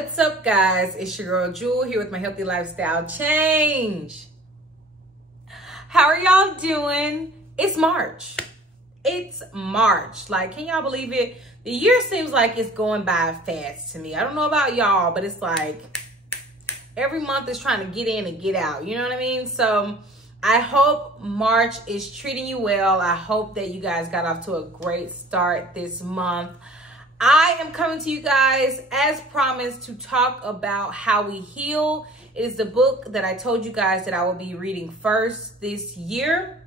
What's up, guys? It's your girl Jewel here with my healthy lifestyle change. How are y'all doing? It's March. It's March. Like, can y'all believe it? The year seems like it's going by fast to me. I don't know about y'all, but it's like every month is trying to get in and get out. You know what I mean? So I hope March is treating you well. I hope that you guys got off to a great start this month. I am coming to you guys, as promised, to talk about How We Heal. It is the book that I told you guys that I will be reading first this year.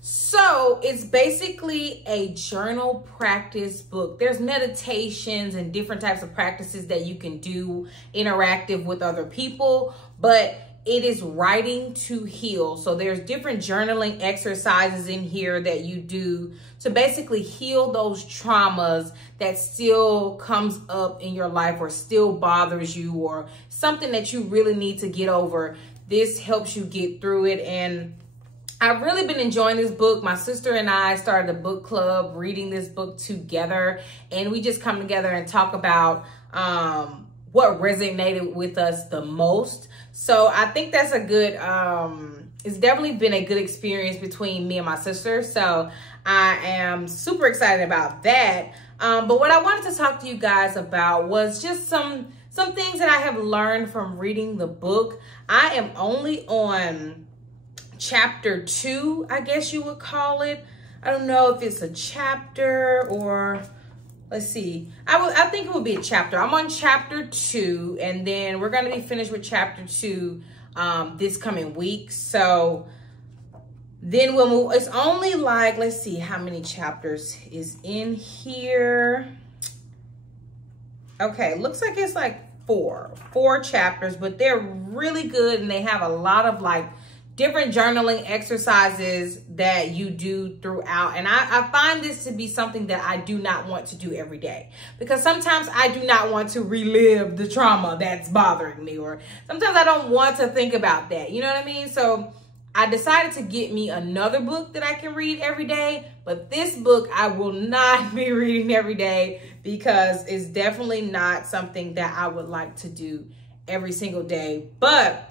So it's basically a journal practice book. There's meditations and different types of practices that you can do interactive with other people, but it is writing to heal. So there's different journaling exercises in here that you do to basically heal those traumas that still comes up in your life or still bothers you or something that you really need to get over. This helps you get through it. And I've really been enjoying this book. My sister and I started a book club reading this book together, and we just come together and talk about what resonated with us the most. So I think that's a good, it's definitely been a good experience between me and my sister. So I am super excited about that. But what I wanted to talk to you guys about was just some things that I have learned from reading the book. I am only on chapter 2, I guess you would call it. I don't know if it's a chapter or... Let's see. I think it would be a chapter. I'm on chapter 2, and then we're going to be finished with chapter 2 this coming week. So then we'll move. It's only like, let's see how many chapters is in here. Okay, looks like it's like four chapters, but they're really good, and they have a lot of like different journaling exercises that you do throughout. And I find this to be something that I do not want to do every day, because sometimes I do not want to relive the trauma that's bothering me, or sometimes I don't want to think about that. You know what I mean? So I decided to get me another book that I can read every day, but this book I will not be reading every day because it's definitely not something that I would like to do every single day. But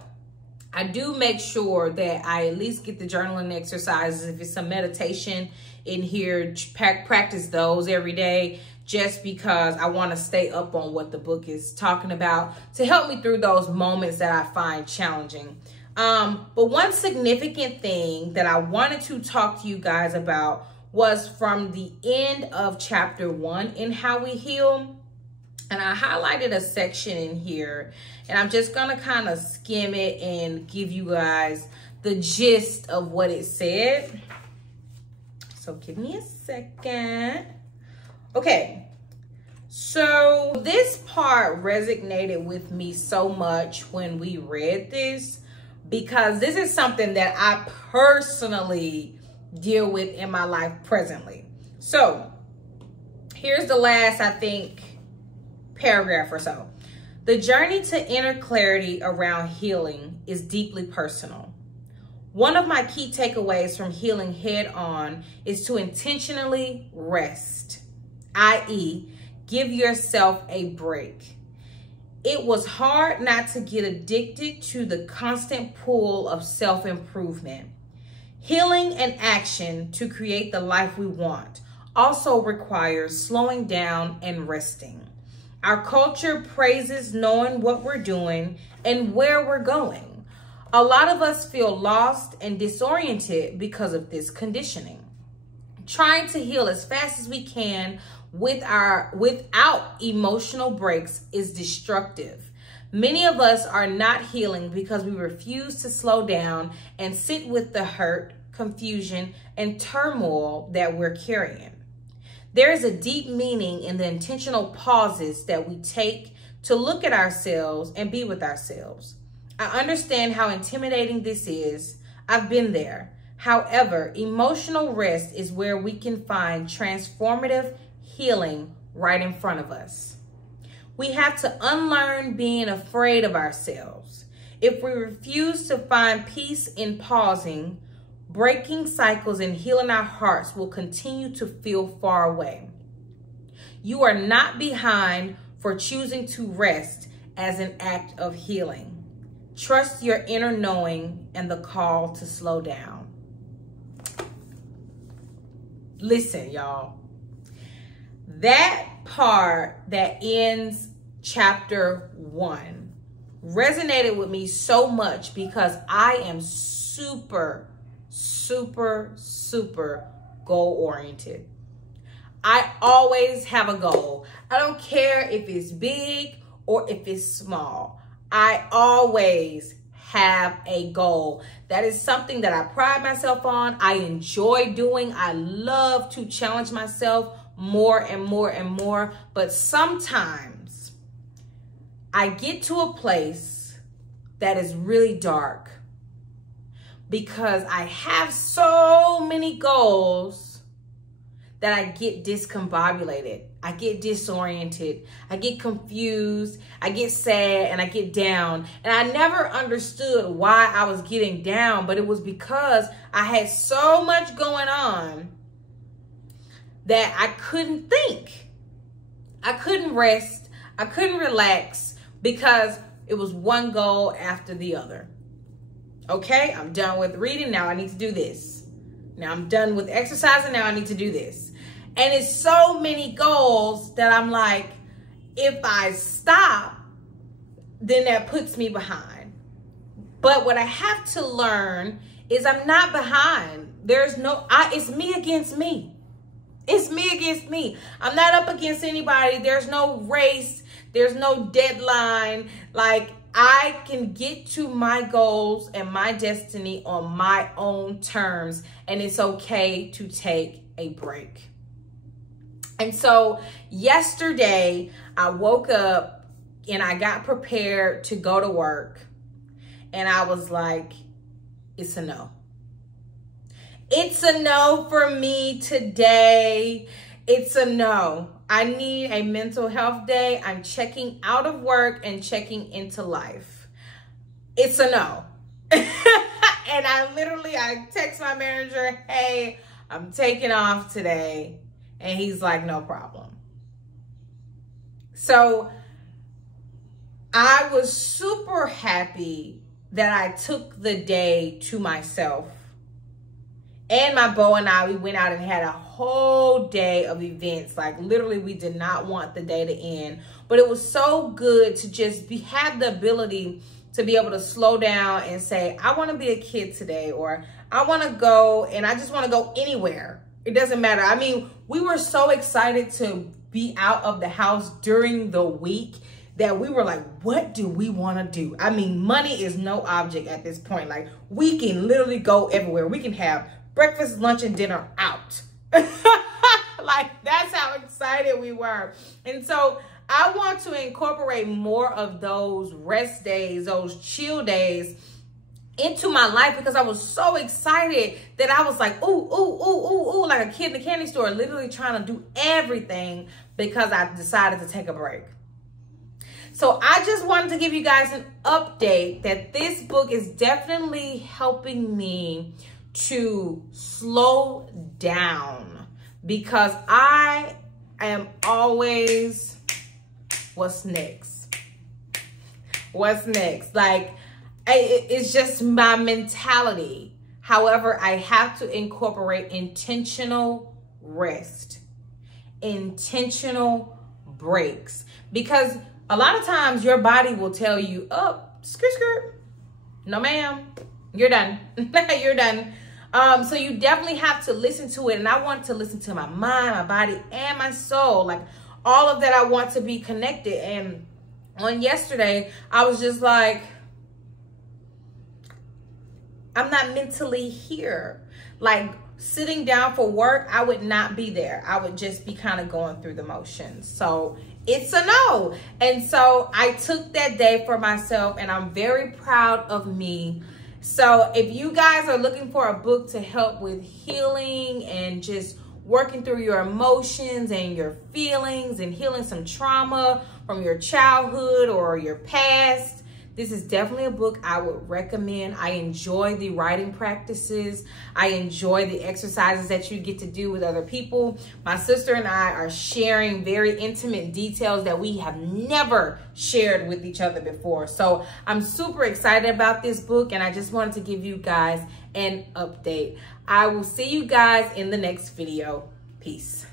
I do make sure that I at least get the journaling exercises. If it's some meditation in here, practice those every day, just because I want to stay up on what the book is talking about to help me through those moments that I find challenging. But one significant thing that I wanted to talk to you guys about was from the end of chapter 1 in How We Heal. And I highlighted a section in here, and I'm just going to kind of skim it and give you guys the gist of what it said. So give me a second. Okay. So this part resonated with me so much when we read this, because this is something that I personally deal with in my life presently. So here's the last, I think, paragraph or so. The journey to inner clarity around healing is deeply personal. One of my key takeaways from healing head on is to intentionally rest, i.e., give yourself a break. It was hard not to get addicted to the constant pull of self-improvement. Healing and action to create the life we want also requires slowing down and resting. Our culture praises knowing what we're doing and where we're going. A lot of us feel lost and disoriented because of this conditioning. Trying to heal as fast as we can without emotional breaks is destructive. Many of us are not healing because we refuse to slow down and sit with the hurt, confusion, and turmoil that we're carrying. There is a deep meaning in the intentional pauses that we take to look at ourselves and be with ourselves. I understand how intimidating this is. I've been there. However, emotional rest is where we can find transformative healing right in front of us. We have to unlearn being afraid of ourselves. If we refuse to find peace in pausing, breaking cycles and healing our hearts will continue to feel far away. You are not behind for choosing to rest as an act of healing. Trust your inner knowing and the call to slow down. Listen, y'all. That part that ends chapter 1 resonated with me so much because I am super goal-oriented. I always have a goal. I don't care if it's big or if it's small. I always have a goal. That is something that I pride myself on. I enjoy doing. I love to challenge myself more and more and more. But sometimes I get to a place that is really dark because I have so many goals that I get discombobulated. I get disoriented. I get confused. I get sad and I get down. And I never understood why I was getting down, but it was because I had so much going on that I couldn't think. I couldn't rest. I couldn't relax because it was one goal after the other. Okay, I'm done with reading. Now I need to do this. Now I'm done with exercising. Now I need to do this. And it's so many goals that I'm like, if I stop, then that puts me behind. But what I have to learn is I'm not behind. It's me against me. It's me against me. I'm not up against anybody. There's no race. There's no deadline. Like, I can get to my goals and my destiny on my own terms, and it's okay to take a break. And so yesterday I woke up and I got prepared to go to work, and I was like, it's a no. It's a no for me today. It's a no. I need a mental health day. I'm checking out of work and checking into life. It's a no. And I text my manager, hey, I'm taking off today. And he's like, no problem. So I was super happy that I took the day to myself. And my beau and I, we went out and had a whole day of events. Like, literally, we did not want the day to end. But it was so good to just have the ability to be able to slow down and say, I want to be a kid today, or I want to go, and I just want to go anywhere. It doesn't matter. I mean, we were so excited to be out of the house during the week that we were like, what do we want to do? I mean, money is no object at this point. Like, we can literally go everywhere. We can have breakfast, lunch, and dinner out. Like, that's how excited we were. And so I want to incorporate more of those rest days, those chill days into my life, because I was so excited that I was like, ooh, like a kid in the candy store, literally trying to do everything because I decided to take a break. So I just wanted to give you guys an update that this book is definitely helping me to slow down, because I am always, what's next? What's next? Like, it's just my mentality. However, I have to incorporate intentional rest, intentional breaks, because a lot of times your body will tell you, oh, skirt, no ma'am, you're done. You're done. So you definitely have to listen to it. And I want to listen to my mind, my body, and my soul. Like, all of that, I want to be connected. And on yesterday, I was just like, I'm not mentally here. Like, sitting down for work, I would not be there. I would just be kind of going through the motions. So it's a no. And so I took that day for myself, and I'm very proud of me. So if you guys are looking for a book to help with healing and just working through your emotions and your feelings and healing some trauma from your childhood or your past, This is definitely a book I would recommend. I enjoy the writing practices. I enjoy the exercises that you get to do with other people. My sister and I are sharing very intimate details that we have never shared with each other before. So I'm super excited about this book, and I just wanted to give you guys an update. I will see you guys in the next video. Peace.